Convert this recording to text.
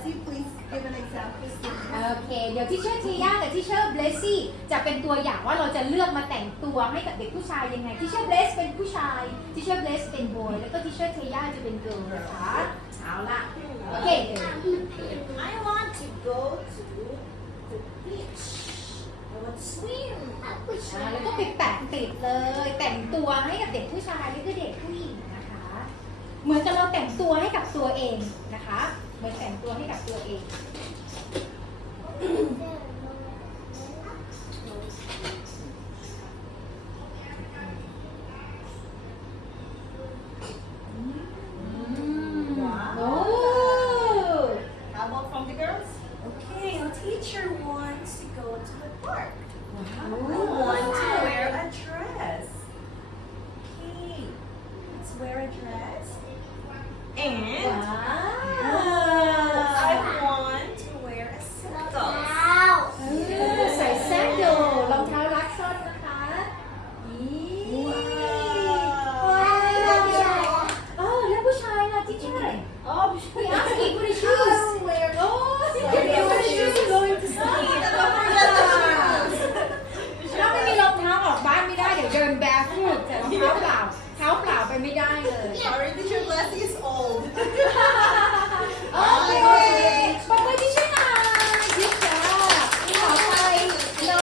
Blessy, please give an example. โอเค เดี๋ยวที่เชอร์เทียกับที่เชอร์เบลซี่จะเป็นตัวอย่างว่าเราจะเลือกมาแต่งตัวให้กับเด็กผู้ชายยังไงที่เชอร์เบลสเป็นผู้ชายที่เชอร์เบลสเป็นบอยแล้วก็ที่เชอร์เทียจะเป็นเกิร์ลนะคะเอาละโอเค I want to go to the beach. I want to swim. อ่าแล้วก็ไปแปะติดเลย แต่งตัวให้กับเด็กผู้ชายหรือก็เด็กผู้หญิง ตัวเองนะคะเหมือนแต่งตัวให้กับตัวเอง No. How about from the girls? Okay, our teacher wants to go to the park. I want to wear a dress. Okay, let's wear a dress. going back.